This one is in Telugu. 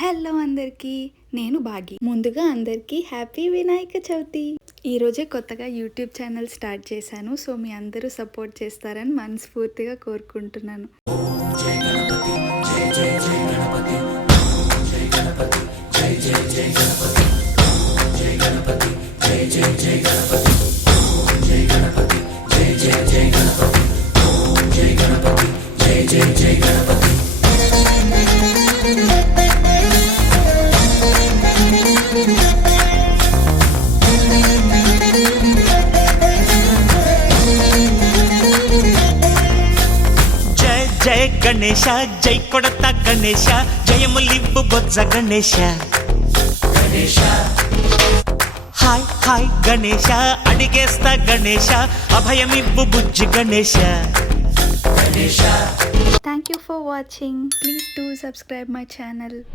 హలో అందరికీ, నేను భాగి. ముందుగా అందరికీ హ్యాపీ వినాయక చవితి. ఈరోజే కొత్తగా యూట్యూబ్ ఛానల్ స్టార్ట్ చేశాను. సో మీ అందరూ సపోర్ట్ చేస్తారని మనస్ఫూర్తిగా కోరుకుంటున్నాను. జయ గణేశ జై కొడత గణేశ జయములివ్వు బొజ్జ గణేశ హాయ్ హాయ్ గణేశ అడిగేస్తా గణేశ అభయమివ్వు బుజ్జి Ganesha. Thank you for watching. Please do subscribe my channel.